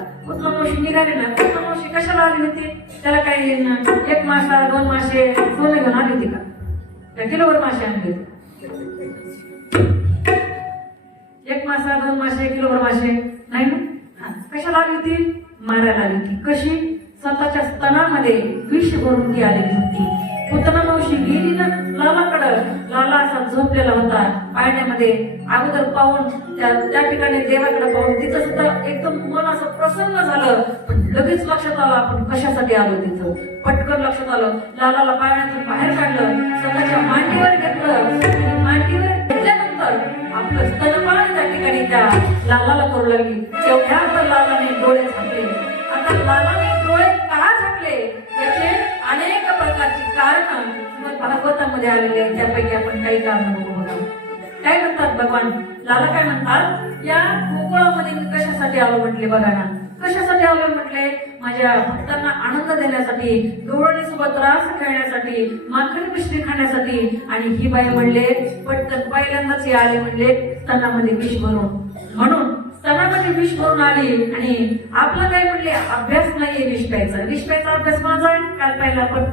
मावशी निघाली ना पुतणा मावशी कशाला आली होती? त्याला काही एक मासा दोन मासे सोने घेऊन आली होती का? त्या किलोवर मासे आणले एक मासा दोन मासे किलोवर मासे. नाही ना? कशाला आली होती? मारायला आली होती. कशी? स्वतःच्या स्तनामध्ये विष भरून ती आलेली होती. पुतना लाला असा झोपलेला होता. पाळण्यामध्ये अगोदर पाहून त्या त्या ठिकाणी देवाकडे पाहून तिथं सुद्धा एकदम मन असं प्रसन्न झालं. पण लगेच लक्षात आलं आपण कशासाठी आलो तिथं. पटकन लक्षात आलं. लालाला पाळण्यातून बाहेर काढलं. स्वतःच्या मांडीवर घेतलं. मांडीवर घेतल्यानंतर आपलं स्तनपान त्या ठिकाणी त्या लालाला करू लागली. तेवढ्या भागवतामध्ये आलेली आहेत त्यापैकी आपण काही कारण बघू काय म्हणतात भगवान? लाला काय म्हणतात? या गोकुळामध्ये मी कशासाठी आलो म्हटले बघा ना. कशासाठी आलो म्हटले? माझ्या भक्तांना आनंद देण्यासाठी गवळणी सोबत रास खेळण्यासाठी माखण पिशवी खाण्यासाठी. आणि ही बाई म्हणले पटकन पहिल्यांदाच हे आले म्हणले स्तनामध्ये विष भरून. म्हणून स्तनामध्ये विष भरून आली आणि आपला काय म्हणले अभ्यास नाहीये विष प्यायचा. विष प्यायचा अभ्यास माझा काल पाहिला आपण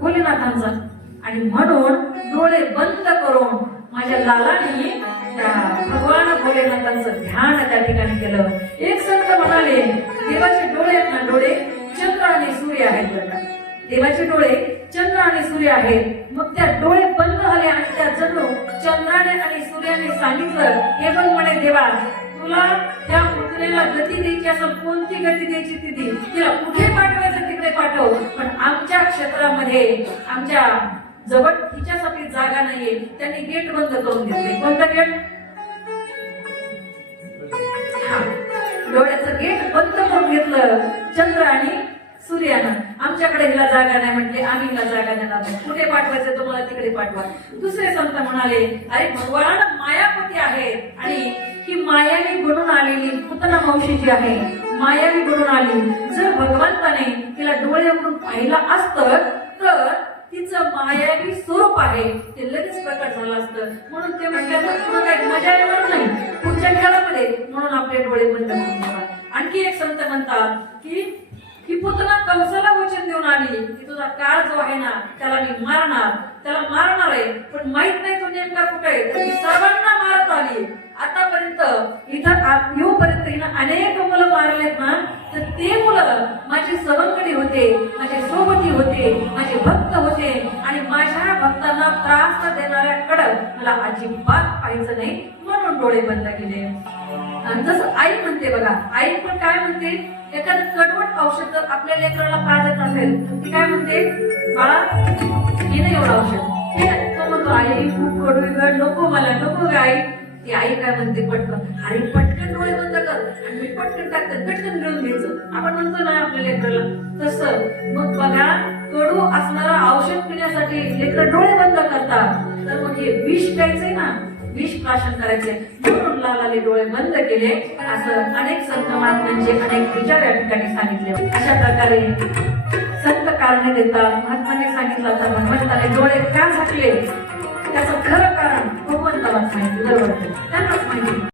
भोलेनाथांचा आणि म्हणून डोळे बंद करून माझ्या लालाने त्या भगवान भोलेनाथांचं ध्यान त्या ठिकाणी केलं. एक संत म्हणाले देवाचे डोळे आहेत ना डोळे? चंद्र आणि सूर्य आहेत. देवाचे डोळे चंद्र आणि सूर्य आहेत. मग त्या डोळे बंद झाले आणि त्या जणू चंद्राने आणि सूर्याने सांगितलं हे बघ म्हणे देवा तुला त्या पुतळेला गती द्यायची असं कोणती गती द्यायची तिथे तिला कुठे पाठवायचं तिकडे पाठव. पण आमच्या क्षेत्रामध्ये आमच्या जवळ तिच्यासाठी जागा नाहीये. त्यांनी गेट बंद करून घेतले. कोणतं गेट? डोळ्याचं गेट बंद करून घेतलं. चंद्र आणि सूर्यानं. आमच्याकडे हिला जागा नाही म्हटले. आम्ही हिला जागा देणार नाही. कुठे पाठवायचं तुम्हाला तिकडे पाठवा. दुसरे संत म्हणाले अरे भगवान मायापती आहे. आणि ही मायावी बनून आलेली पुतना मावशी जी आहे. मायावी बनून आली. जर भगवंताने तिला डोळे उघडून पाहिलं असतं तिचं मायावी स्वरूप आहे. ते लगेच प्रकट झालं असतं. म्हणून ते म्हटल्यावर मजा येणार नाही. पुढच्या काळामध्ये म्हणून आपले डोळे बंद आणखी एक संत म्हणतात की ही पुतना कंसाला वचन देऊन आली. की तुझा काळ जो आहे ना त्याला मी मारणार. त्याला मारणार आहे. पण माहीत नाही तो नेमका कुठे आहे. तर सर्वांना मारत आली. आतापर्यंत इथं येऊपर्यंत हिनं अनेक मुलं मारलेत ना तर ते माझी सवंगडी होते माझे सोबती होते माझे भक्त होते आणि माझ्या भक्तांना त्रास देणाऱ्याकडं मला अजिबात पाहायचं नाही म्हणून डोळे बंद केले. आणि जसं आई म्हणते बघा आई पण काय म्हणते? एखादं कडवट औषध जर आपल्या लेकराला पाजत असेल ती काय म्हणते? बाळा हे नाही एवढं औषध. हे तो म्हणतो आई खूप कडू नको मला नको गाई ती आई काय म्हणते पटकन. अरे पटकन डोळे बंद कर. आणि मी पटकन टाकतात पटकन मिळून घ्यायचं. आपण म्हणतो ना आपल्या लेकराला. तसं. मग बघा कडू असणारा औषध पिण्यासाठी लेकर डोळे बंद करतात. तर मग हे विष प्यायचंय ना विष प्राशन करायचे म्हणून लालाने डोळे बंद केले. असं अनेक संत महात्म्यांचे अनेक विचार या ठिकाणी सांगितले. अशा प्रकारे संत कारणे देतात. महात्माने सांगितलं तर भगवंताने डोळे का झाकले?